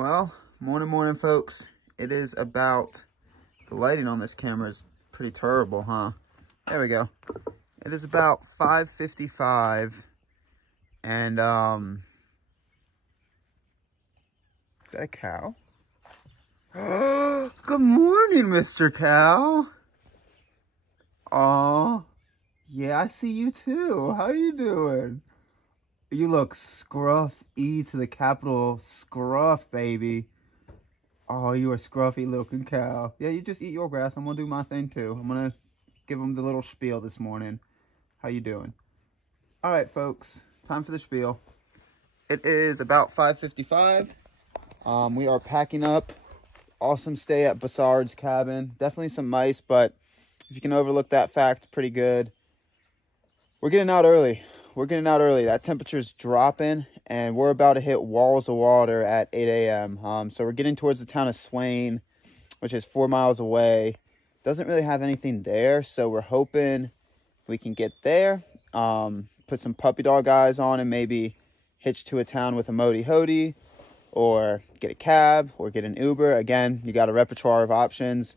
Well, morning, folks. It is about, the lighting on this camera is pretty terrible, huh? There we go. It is about 5:55, and, is that a cow? Oh, good morning, Mr. Cow. Aw, yeah, I see you too. How you doing? You look scruffy to the capital scruff, baby. Oh, you are scruffy looking cow. Yeah, you just eat your grass. I'm gonna do my thing too. I'm gonna give them the little spiel this morning. How you doing? All right, folks, time for the spiel. It is about 5:55. We are packing up. Awesome stay at Bassard's cabin. Definitely some mice, but if you can overlook that fact, pretty good. We're getting out early. That temperature's dropping, and we're about to hit walls of water at 8 a.m. So we're getting towards the town of Swain, which is 4 miles away. Doesn't really have anything there, so we're hoping we can get there, put some puppy dog eyes on, and maybe hitch to a town with a modi hody, or get a cab, or get an Uber. Again, you got a repertoire of options.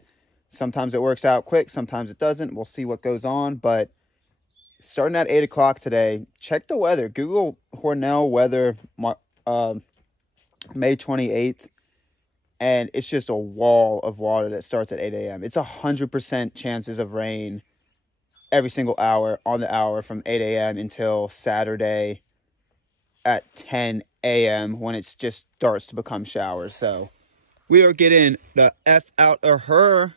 Sometimes it works out quick, sometimes it doesn't. We'll see what goes on, but starting at 8 o'clock today, check the weather. Google Hornell weather, May 28th, and it's just a wall of water that starts at 8 a.m. It's 100% chances of rain every single hour on the hour from 8 a.m. until Saturday at 10 a.m. when it just starts to become showers. So we are getting the F out of her.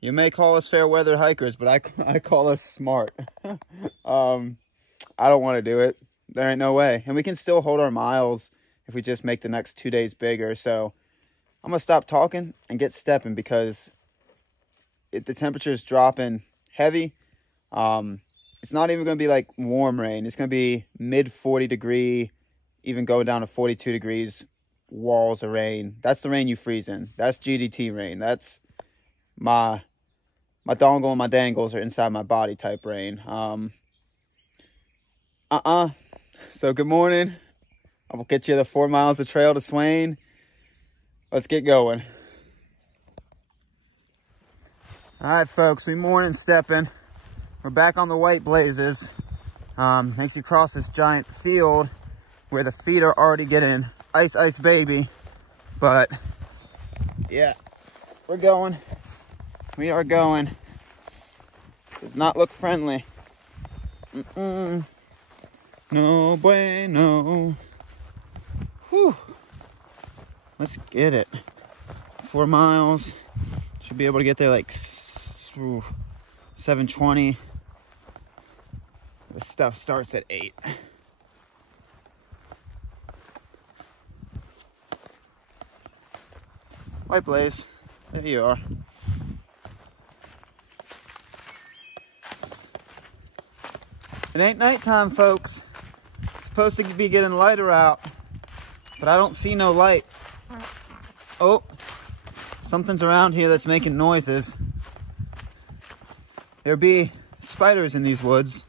You may call us fair weather hikers, but I call us smart. I don't want to do it. There ain't no way. And we can still hold our miles if we just make the next 2 days bigger. So I'm going to stop talking and get stepping, because the temperature is dropping heavy. It's not even going to be like warm rain. It's going to be mid 40 degree, even going down to 42 degrees, walls of rain. That's the rain you freeze in. That's GDT rain. That's my dongle and my dangles are inside my body type rain. So good morning. I will get you the 4 miles of trail to Swain. Let's get going. All right, folks, we morning stepping. We're back on the white blazes. Makes you cross this giant field where the feet are already getting ice baby. But yeah, we're going. We are going. Does not look friendly. No bueno. Whew. Let's get it. 4 miles. Should be able to get there like 7:20. This stuff starts at 8. White blaze. There you are. It ain't nighttime, folks. It's supposed to be getting lighter out, but I don't see no light. Oh, something's around here that's making noises. There be spiders in these woods.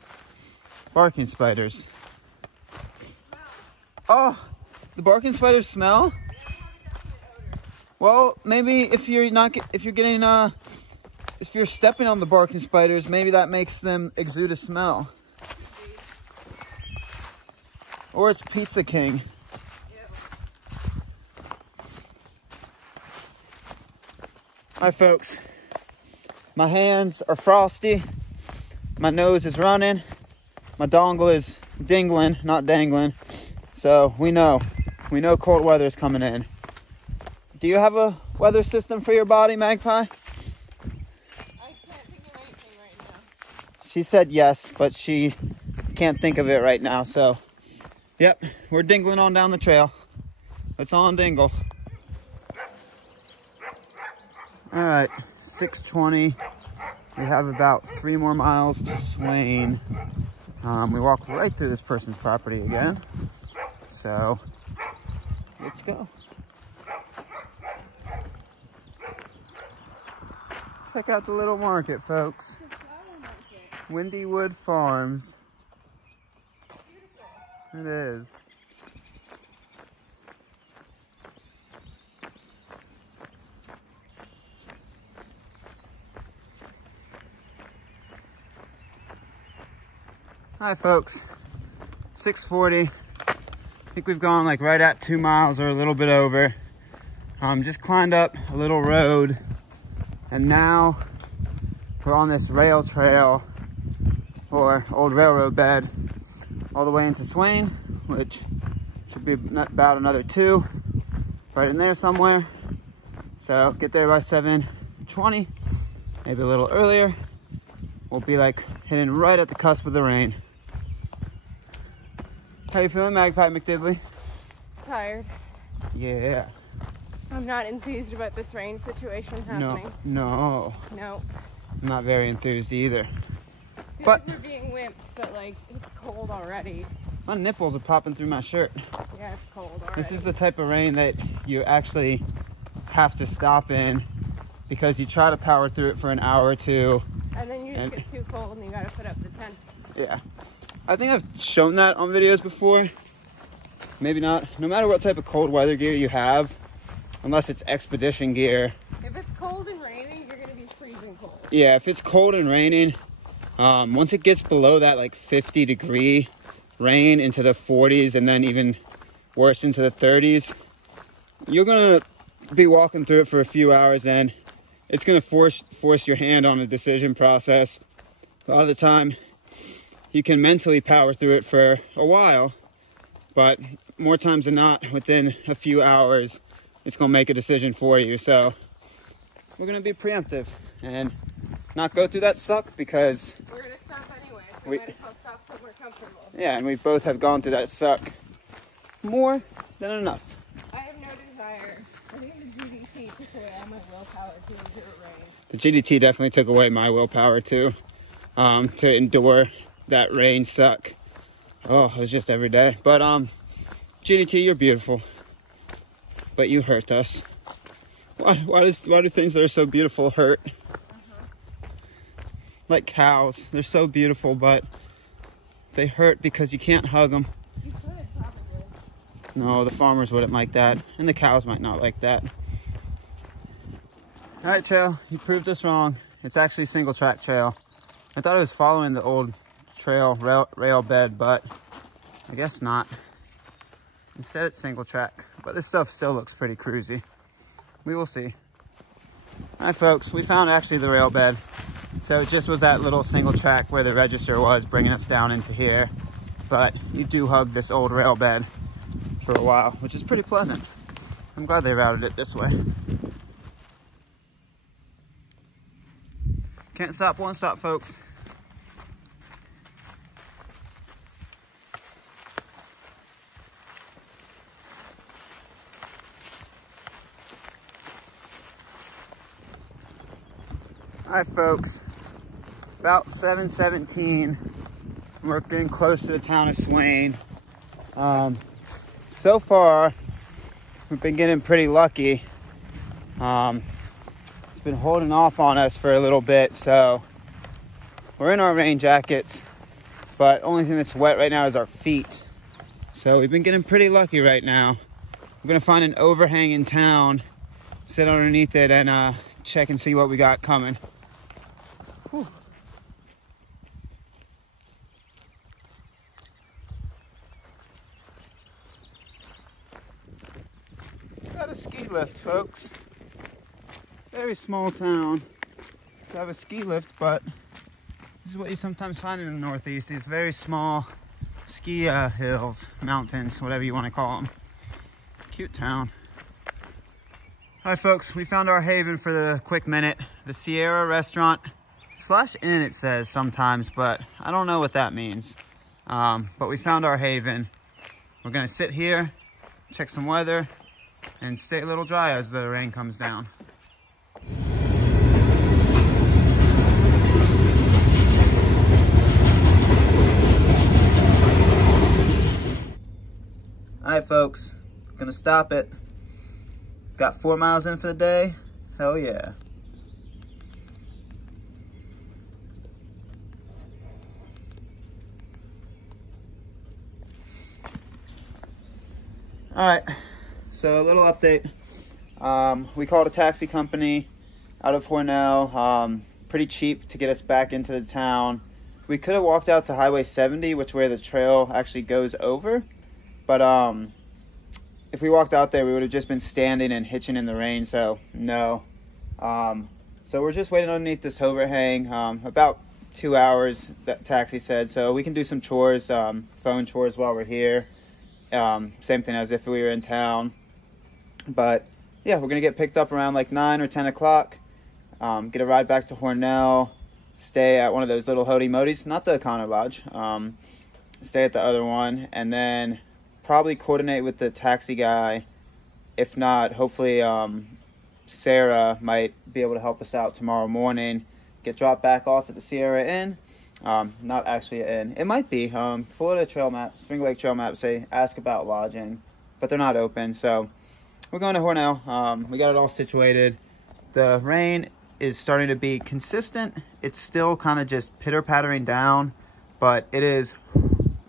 Barking spiders. Oh, the barking spiders smell? Well, maybe if you're stepping on the barking spiders, maybe that makes them exude a smell. Or it's Pizza King. All right, folks. My hands are frosty. My nose is running. My dongle is dingling, not dangling. So we know cold weather is coming in. Do you have a weather system for your body, Magpie? I can't think of anything right now. She said yes, but she can't think of it right now, so. Yep, we're dingling on down the trail. Let's on dingle. All right, 6:20. We have about 3 more miles to Swain. We walk right through this person's property again. So, let's go. Check out the little market, folks. The flower market. Windy Wood Farms. Beautiful. It is. Hi folks, 6:40. I think we've gone like right at 2 miles or a little bit over. Just climbed up a little road and now we're on this rail trail or old railroad bed all the way into Swain, which should be about another 2 right in there somewhere. So get there by 7:20, maybe a little earlier. We'll be like hitting right at the cusp of the rain. How you feeling, Magpie McDiddley? Tired. Yeah. I'm not enthused about this rain situation happening. No. No. I'm not very enthused either. I feel But- like we're being wimps, but like it's cold already. My nipples are popping through my shirt. Yeah, it's cold already. This is the type of rain that you actually have to stop in because you try to power through it for an hour or two. And then you just get too cold and you gotta put up the tent. Yeah. I think I've shown that on videos before. Maybe not. No matter what type of cold weather gear you have, unless it's expedition gear. If it's cold and raining, you're gonna be freezing cold. Yeah, if it's cold and raining, once it gets below that like 50-degree rain into the 40s and then even worse into the 30s, you're gonna be walking through it for a few hours and it's gonna force your hand on a decision process. A lot of the time you can mentally power through it for a while, but more times than not, within a few hours, it's gonna make a decision for you. So we're gonna be preemptive and not go through that suck because We're gonna stop anyway. So we might as well stop somewhere comfortable. yeah, and we both have gone through that suck more than enough. I have no desire. I think the GDT took away all my willpower to endure rain. The GDT definitely took away my willpower too, to endure that rain suck. Oh, it was just every day. But GDT, you're beautiful, but you hurt us. Why do things that are so beautiful hurt? Like cows, they're so beautiful, but they hurt because you can't hug them. You could, probably. No, the farmers wouldn't like that, and the cows might not like that. All right, trail, you proved us wrong. It's actually single track trail. I thought it was following the old trail rail bed, but I guess not. Instead it's single track, but this stuff still looks pretty cruisy. We will see. All right, folks, we found actually the rail bed. So it just was that little single track where the register was bringing us down into here. But you do hug this old rail bed for a while, which is pretty pleasant. I'm glad they routed it this way. Can't stop, won't stop, folks. All right, folks, about 7:17. We're getting close to the town of Swain. So far, we've been getting pretty lucky. It's been holding off on us for a little bit, so we're in our rain jackets, but only thing that's wet right now is our feet. So we've been getting pretty lucky right now. We're gonna find an overhang in town, sit underneath it, and check and see what we got coming. Whew. It's got a ski lift, folks. Very small town to have a ski lift, but this is what you sometimes find in the Northeast. These very small ski hills, mountains, whatever you want to call them. Cute town. All right, folks, we found our haven for the quick minute. The Sierra Restaurant / Inn, it says sometimes, but I don't know what that means. But we found our haven. We're gonna sit here, check some weather, and stay a little dry as the rain comes down. All right, folks, gonna stop it. Got 4 miles in for the day. Hell yeah. All right, so a little update. We called a taxi company out of Hornell, pretty cheap to get us back into the town. we could have walked out to Highway 70, which where the trail actually goes over. But if we walked out there, we would have just been standing and hitching in the rain. So no. So we're just waiting underneath this overhang. About 2 hours, that taxi said. So we can do some chores, phone chores while we're here. Same thing as if we were in town. But yeah, we're gonna get picked up around like 9 or 10 o'clock. Get a ride back to Hornell. Stay at one of those little Hody Modis, not the Econo Lodge. Stay at the other one, and then probably coordinate with the taxi guy. If not, hopefully Sarah might be able to help us out tomorrow morning. Get dropped back off at the Sierra Inn. Not actually an inn. It might be. Florida Trail Maps, Finger Lake Trail Maps say ask about lodging, but they're not open. So we're going to Hornell. We got it all situated. The rain is starting to be consistent. It's still kind of just pitter-pattering down, but it is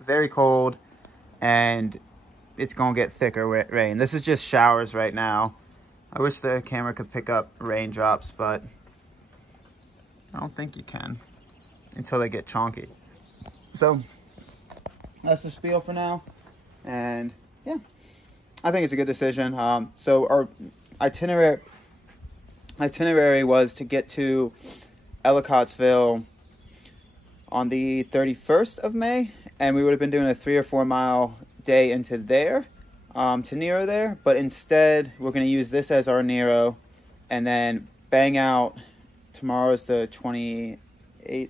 very cold, and it's going to get thicker rain. This is just showers right now. I wish the camera could pick up raindrops, but I don't think you can until they get chonky. So that's the spiel for now, and yeah, I think it's a good decision. So our itinerary was to get to Ellicottsville on the 31st of May, and we would have been doing a 3 or 4 mile day into there, to Nero there, but instead we're going to use this as our Nero, and then bang out. Tomorrow's the 28th.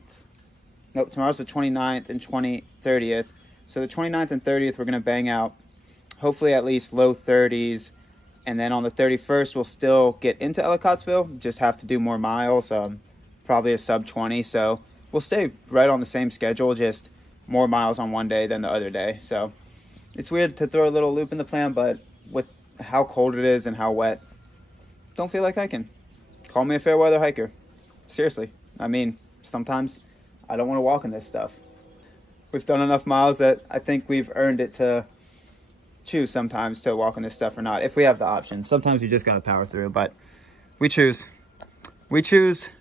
Nope, tomorrow's the 29th and 30th. So the 29th and 30th we're going to bang out, hopefully at least low 30s. And then on the 31st, we'll still get into Ellicottsville, just have to do more miles, probably a sub 20. So we'll stay right on the same schedule, just more miles on one day than the other day. So it's weird to throw a little loop in the plan, but with how cold it is and how wet, don't feel like hiking. Call me a fair weather hiker. Seriously. I mean, sometimes I don't want to walk in this stuff. We've done enough miles that I think we've earned it to choose sometimes to walk in this stuff or not, if we have the option. Sometimes you just gotta power through, but we choose to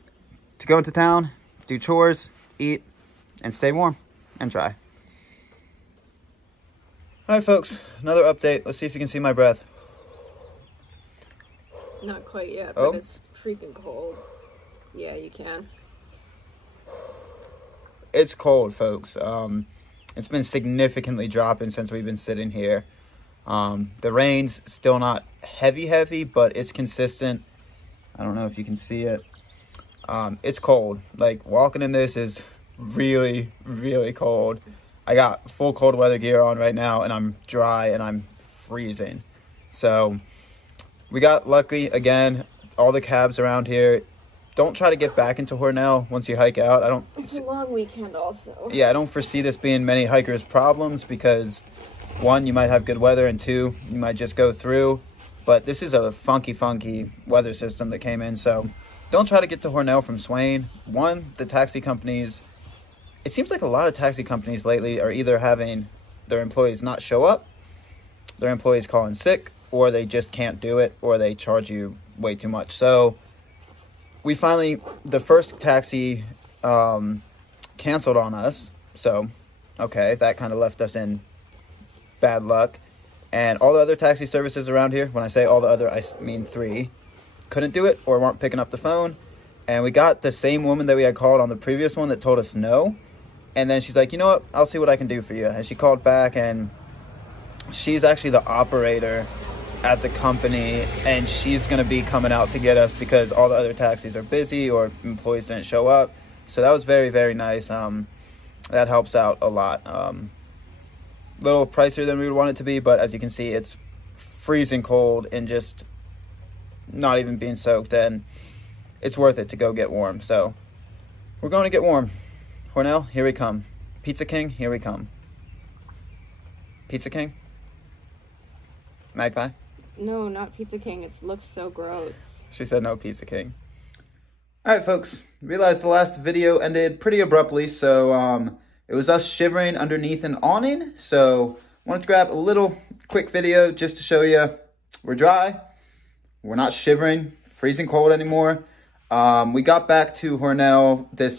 go into town, do chores, eat, and stay warm and dry. All right, folks, another update. Let's see if you can see my breath. Not quite yet, Oh, but it's freaking cold. Yeah, you can. it's cold, folks. It's been significantly dropping since we've been sitting here. The rain's still not heavy, but it's consistent. I don't know if you can see it. It's cold. Like, walking in this is really, really cold. I got full cold weather gear on right now, and I'm dry and I'm freezing. So we got lucky again. All the cabs around here. Don't try to get back into Hornell once you hike out. It's a long weekend also. Yeah, I don't foresee this being many hikers' problems because, one, you might have good weather, and two, you might just go through. But this is a funky weather system that came in, so don't try to get to Hornell from Swain. One, the taxi companies, it seems like a lot of taxi companies lately are either having their employees not show up, their employees calling sick, or they just can't do it, or they charge you way too much. So we finally, the first taxi canceled on us, so okay, that kind of left us in bad luck. And all the other taxi services around here, when I say all the other, I mean 3, couldn't do it or weren't picking up the phone. And we got the same woman that we had called on the previous one that told us no. And then she's like, you know what, I'll see what I can do for you. And she called back, and she's actually the operator at the company, and she's going to be coming out to get us because all the other taxis are busy or employees didn't show up. So that was very, very nice. That helps out a lot. Little pricier than we would want it to be, but as you can see, it's freezing cold and just not even being soaked, and it's worth it to go get warm. So we're going to get warm. Hornell, here we come. Pizza King, here we come. Pizza King? Magpie? No, not Pizza King. It looks so gross. She said no Pizza King. All right, folks. Realized the last video ended pretty abruptly, so it was us shivering underneath an awning. So wanted to grab a little quick video just to show you we're dry. We're not shivering, freezing cold anymore. We got back to Hornell this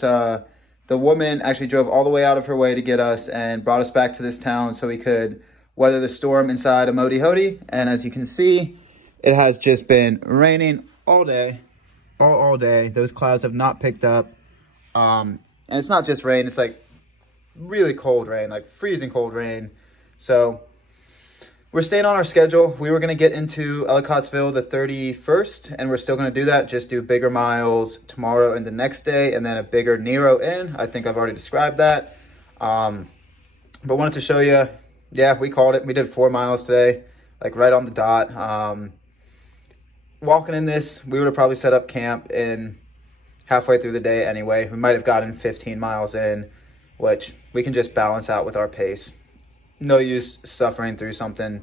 The woman actually drove all the way out of her way to get us and brought us back to this town so we could weather the storm inside of Modi Hodi. And as you can see, it has just been raining all day, all day. Those clouds have not picked up. And it's not just rain, it's like really cold rain, like freezing cold rain. So we're staying on our schedule. We were going to get into Ellicottsville the 31st, and we're still going to do that. Just do bigger miles tomorrow and the next day, and then a bigger Nero in. I think I've already described that. But wanted to show you, yeah, we called it. We did 4 miles today, like right on the dot. Walking in this, we would have probably set up camp in halfway through the day anyway. We might have gotten 15 miles in, which we can just balance out with our pace. No use suffering through something.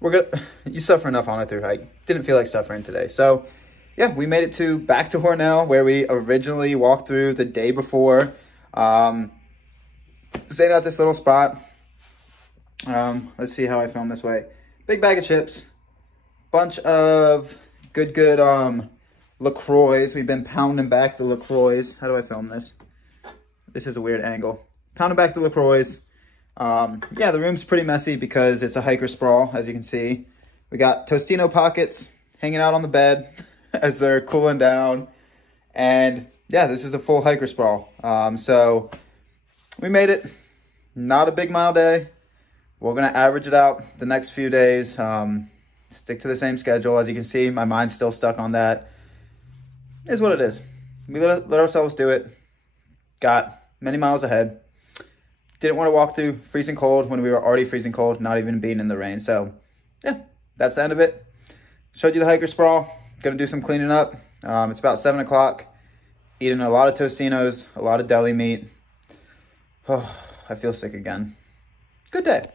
You suffer enough on a Thru-Hike. Didn't feel like suffering today. So yeah, we made it back to Hornell, where we originally walked through the day before. Stayed at this little spot. Let's see how I film this way. Big bag of chips, bunch of good LaCroix. We've been pounding back the LaCroix. How do I film this? This is a weird angle. Pounding back the LaCroix. Yeah, the room's pretty messy because it's a hiker sprawl, as you can see. We got Tostino pockets hanging out on the bed as they're cooling down. And yeah, this is a full hiker sprawl. So we made it. Not a big mile day. We're going to average it out the next few days. Stick to the same schedule. As you can see, my mind's still stuck on that. It is what it is. We let ourselves do it. Got many miles ahead. Didn't want to walk through freezing cold when we were already freezing cold, not even being in the rain. So yeah, that's the end of it. Showed you the hiker sprawl. Gonna do some cleaning up. It's about 7 o'clock. Eating a lot of Tostinos, a lot of deli meat. Oh, I feel sick again. Good day.